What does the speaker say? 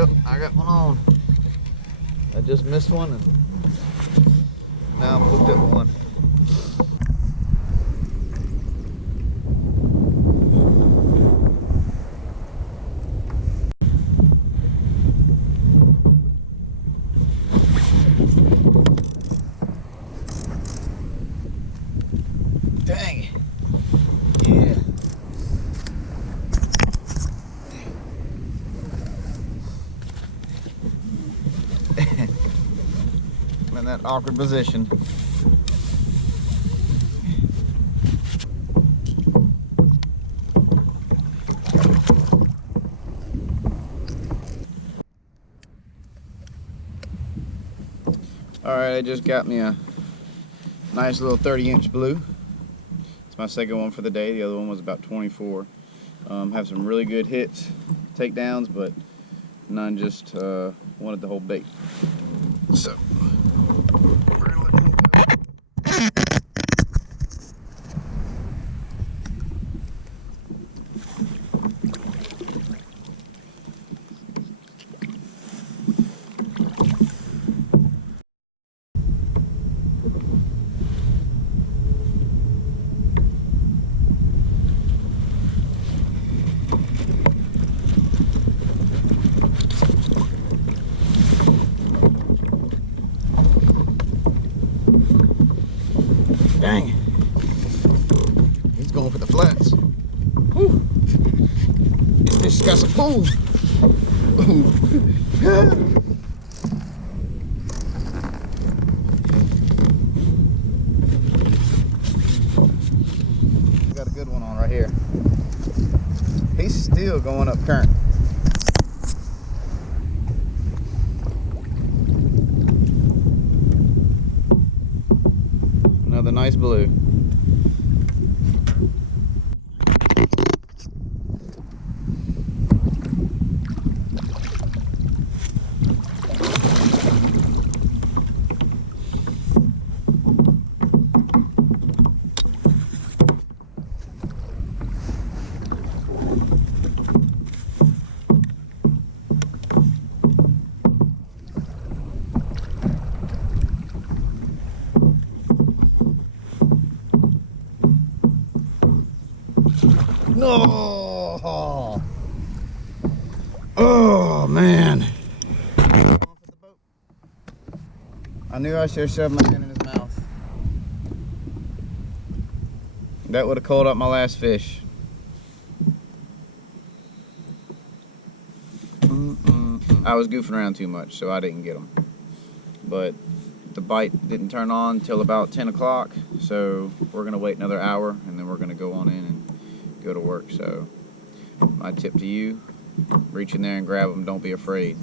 Yep, I got one on. I just missed one and now I'm hooked at one. Dang. Yeah. I'm in that awkward position. Alright, I just got me a nice little 30-inch blue. It's my second one for the day. The other one was about 24. Have some really good hits, takedowns, but none just wanted the whole bait. So we're gonna let him go. Dang. He's going for the flats. Whew. This fish has got some pull. Got a good one on right here. He's still going up current. Another nice blue. No! Oh man! I knew I should have shoved my hand in his mouth. That would have called up my last fish. I was goofing around too much, so I didn't get him. But the bite didn't turn on until about 10 o'clock, so we're gonna wait another hour and then we're gonna go on in and go to work. So my tip to you, reach in there and grab them, don't be afraid.